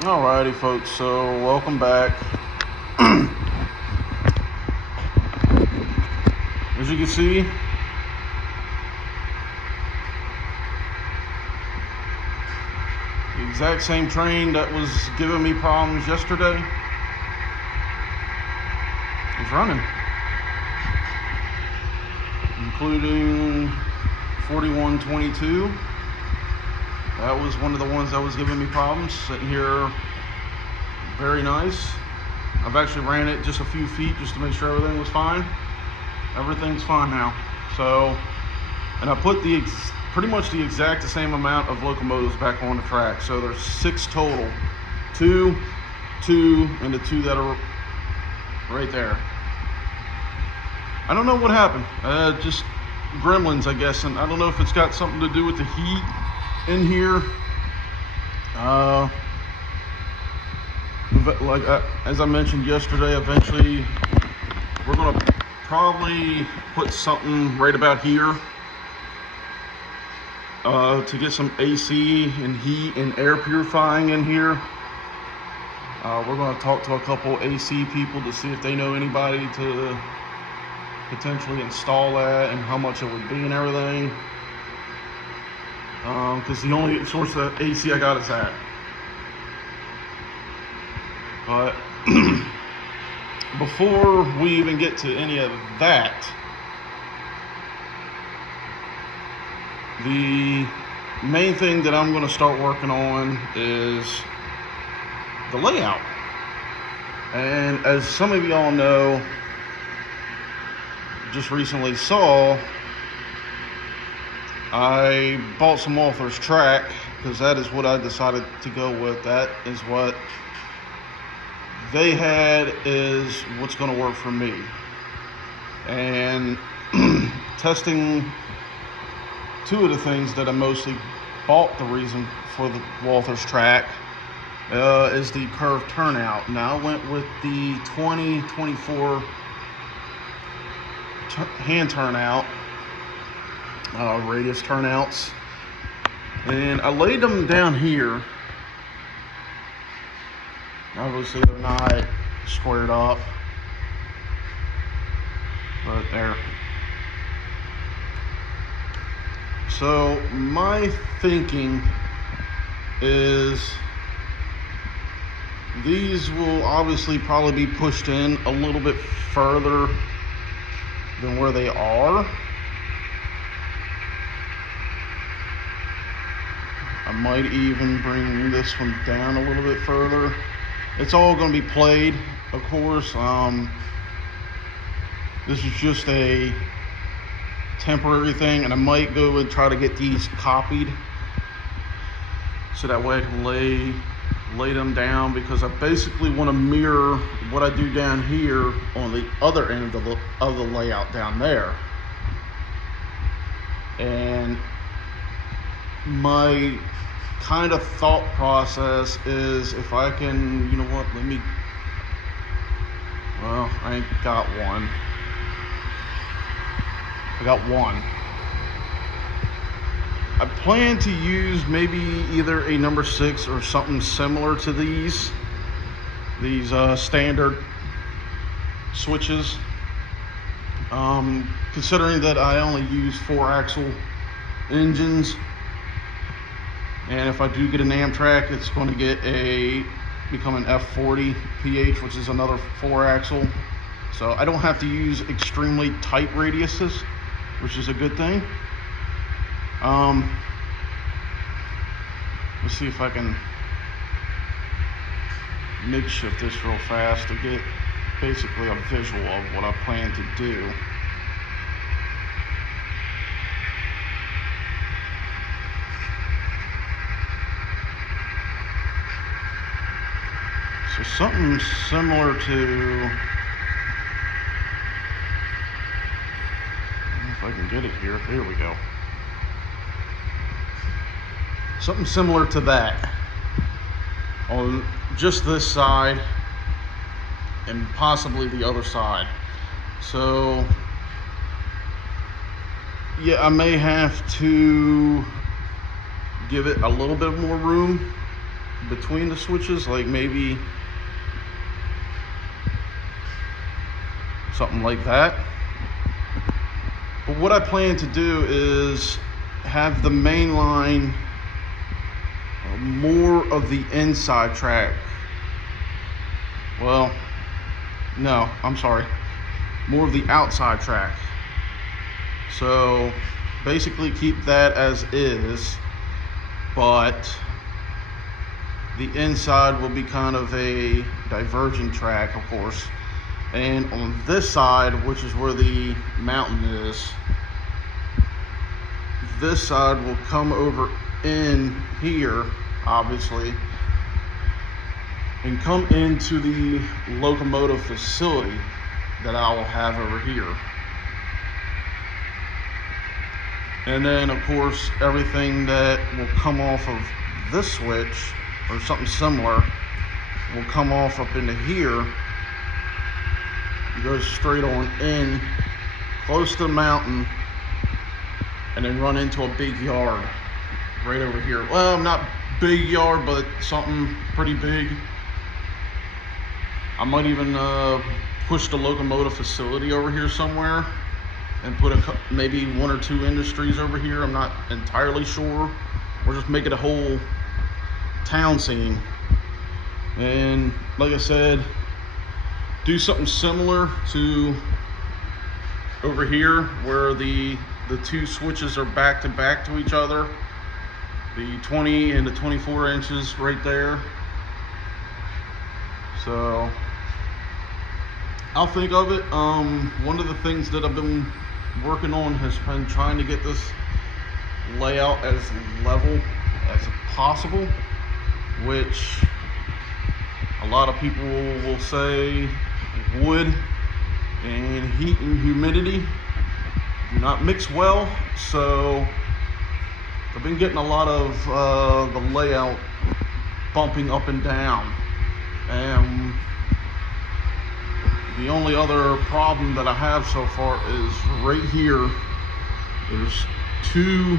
Alrighty, folks, so welcome back. As you can see, the exact same train that was giving me problems yesterday is running, including 4122. That was one of the ones that was giving me problems. Sitting here, very nice. I've actually ran it just a few feet just to make sure everything was fine. Everything's fine now. So, and I put pretty much the exact same amount of locomotives back on the track. So there's 6 total. Two, and the 2 that are right there. I don't know what happened. Just gremlins, I guess. And I don't know if it's got something to do with the heat in here. As I mentioned yesterday, eventually we're going to probably put something right about here to get some AC and heat and air purifying in here. We're going to talk to a couple AC people to see if they know anybody to potentially install that and how much it would be and everything. Because the only source of AC I got is that. But before we even get to any of that, the main thing that I'm going to start working on is the layout. And as some of y'all know, just recently saw, I bought some Walther's track because that is what I decided to go with. That is what they had is what's going to work for me. And testing 2 of the things that I mostly bought, the reason for the Walther's track is the curved turnout. Now I went with the 2024 hand turnout, radius turnouts, and I laid them down here. Obviously they're not squared up, but there. So my thinking is these will obviously probably be pushed in a little bit further than where they are. I might even bring this one down a little bit further. It's all going to be played, of course. This is just a temporary thing, and I might go and try to get these copied so that way I can lay them down, because I basically want to mirror what I do down here on the other end of the layout down there. And my kind of thought process is, if I can, you know what, well, I ain't got one. I got one. I plan to use maybe either a number 6 or something similar to these standard switches. Considering that I only use 4-axle engines, and if I do get an Amtrak, it's going to become an F40 PH, which is another 4-axle. So I don't have to use extremely tight radiuses, which is a good thing. Let's see if I can makeshift this real fast to get basically a visual of what I plan to do. So something similar to, if I can get it here, there we go. Something similar to that on just this side and possibly the other side. So yeah, I may have to give it a little bit more room, between the switches, like maybe something like that. But what I plan to do is have the main line more of the inside track. Well, no, I'm sorry, more of the outside track. So basically keep that as is, but the inside will be kind of a diverging track, of course. And on this side, which is where the mountain is, this side will come over in here, obviously, and come into the locomotive facility that I will have over here. And then, of course, everything that will come off of this switch, or something similar, will come off up into here, go straight on in, close to the mountain, and then run into a big yard right over here. Well, not big yard, but something pretty big. I might even push the locomotive facility over here somewhere and put maybe 1 or 2 industries over here. I'm not entirely sure. Or just make it a whole town scene. And like I said, do something similar to over here where the 2 switches are back to back to each other. The 20 and the 24 inches right there. So I'll think of it. One of the things that I've been working on has been trying to get this layout as level as possible, which a lot of people will say wood and heat and humidity do not mix well. So I've been getting a lot of the layout bumping up and down, and the only other problem that I have so far is right here. There's 2,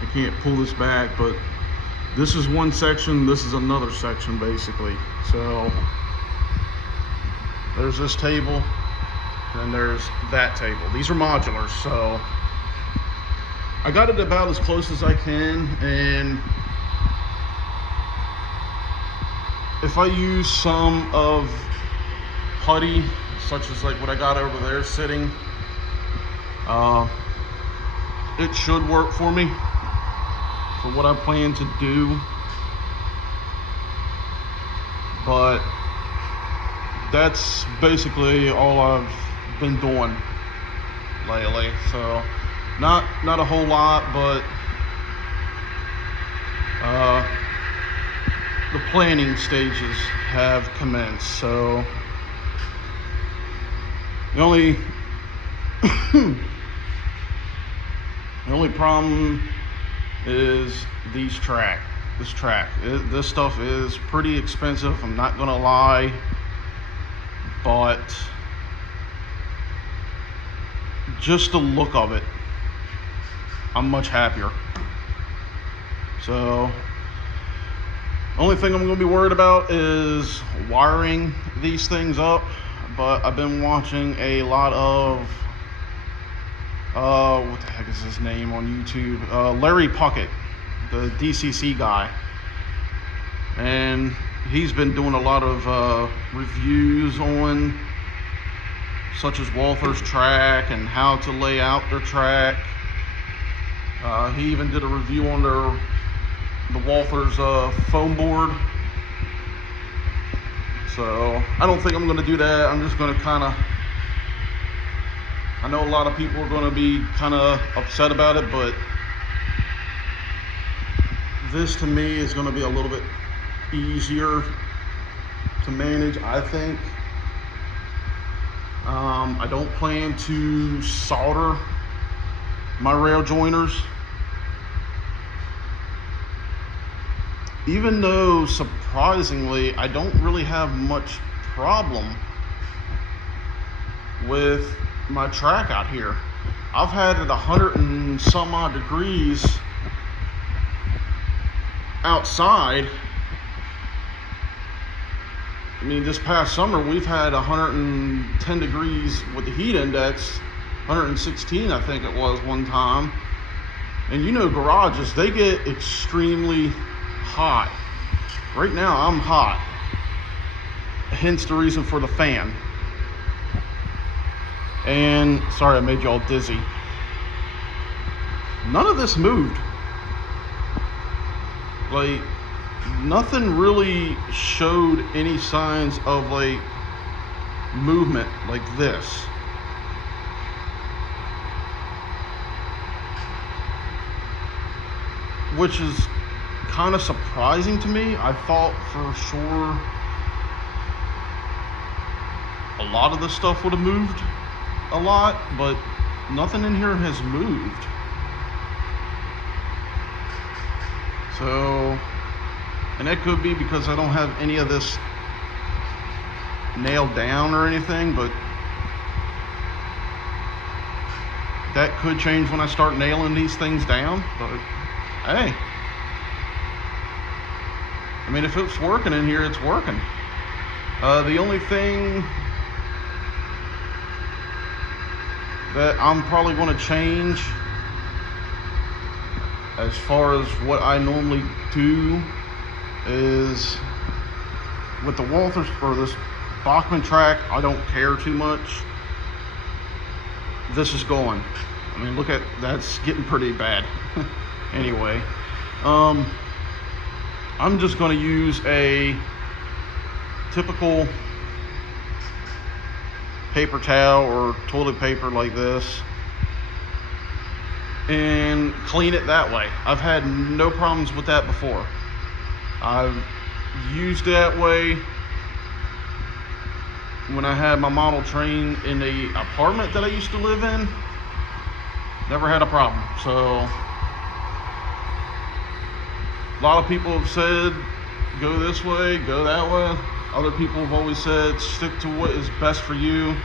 I can't pull this back, but this is one section, this is another section basically. So there's this table and there's that table. These are modulars, so I got it about as close as I can, and if I use some of putty, such as like what I got over there sitting, it should work for me for what I plan to do. But that's basically all I've been doing lately. So not a whole lot, but the planning stages have commenced. So the only problem is this track. This stuff is pretty expensive, I'm not gonna lie, but just the look of it, I'm much happier. So only thing I'm gonna be worried about is wiring these things up. But I've been watching a lot of what the heck is his name on YouTube? Larry Puckett, the DCC guy, and he's been doing a lot of reviews on such as Walther's track and how to lay out their track. He even did a review on the Walther's foam board. So I don't think I'm going to do that. I'm just going to kind of, I know a lot of people are going to be kind of upset about it, but this to me is going to be a little bit easier to manage, I think. I don't plan to solder my rail joiners, even though surprisingly I don't really have much problem with my track out here. I've had it 100 and some odd degrees outside, I mean, this past summer we've had 110 degrees with the heat index, 116 I think it was one time. And you know, garages, they get extremely hot. Right now I'm hot, hence the reason for the fan. And sorry I made y'all dizzy. None of this moved. Like, nothing really showed any signs of like movement like this. Which is kind of surprising to me. I thought for sure a lot of the stuff would have moved a lot, but nothing in here has moved. So, and that could be because I don't have any of this nailed down or anything, but that could change when I start nailing these things down. But hey, I mean, if it's working in here, it's working. The only thing that I'm probably going to change as far as what I normally do is with the Walthers or this Bachmann track, I don't care too much. This is going. I mean, look at that's getting pretty bad. Anyway, I'm just going to use a typical paper towel or toilet paper like this and clean it that way. I've had no problems with that before. I've used that way when I had my model train in the apartment that I used to live in. Never had a problem. So a lot of people have said go this way, go that way. Other people have always said stick to what is best for you.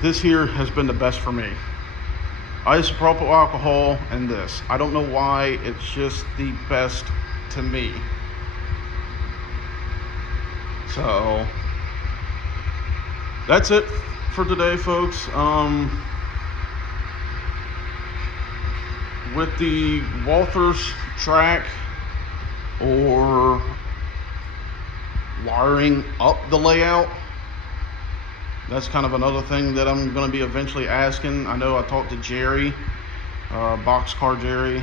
This here has been the best for me. Isopropyl alcohol and this. I don't know why, it's just the best to me. So that's it for today, folks. With the Walthers track or wiring up the layout, that's kind of another thing that I'm going to be eventually asking. I know I talked to Jerry, Boxcar Jerry,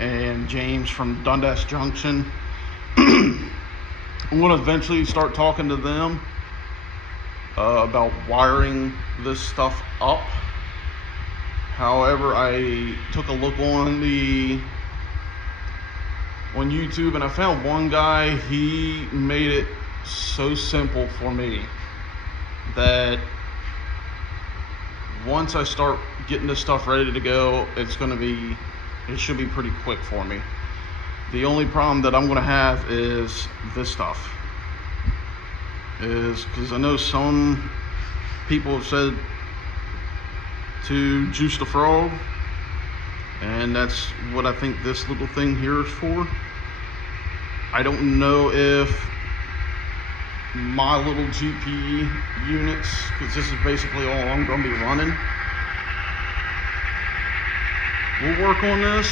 and James from Dundas Junction. I'm going to eventually start talking to them about wiring this stuff up. However, I took a look on YouTube and I found one guy, he made it so simple for me that once I start getting this stuff ready to go, it should be pretty quick for me. The only problem that I'm going to have is this stuff, is because I know some people have said to juice the frog, and that's what I think this little thing here is for. I don't know if my little GP units, because this is basically all I'm going to be running, we'll work on this.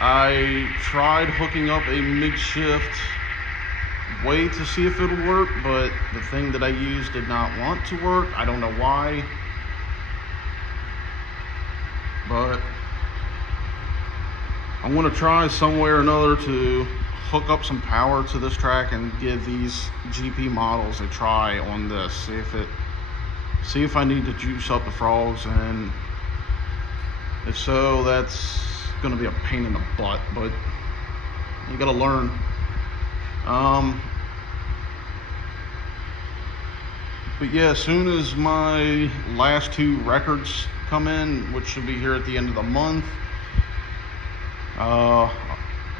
I tried hooking up a makeshift way to see if it'll work, but the thing that I used did not want to work. I don't know why, but I'm going to try some way or another to hook up some power to this track and give these GP models a try on this. See if I need to juice up the frogs, and if so, that's going to be a pain in the butt, but you got to learn. But yeah, as soon as my last 2 records come in, which should be here at the end of the month,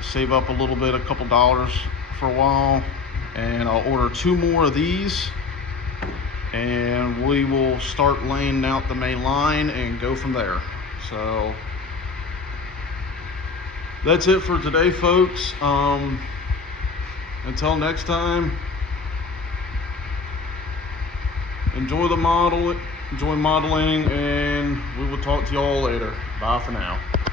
save up a little bit, a couple dollars for a while, and I'll order 2 more of these, and we will start laying out the main line and go from there. So that's it for today, folks. Until next time, enjoy modeling, and we will talk to y'all later. Bye for now.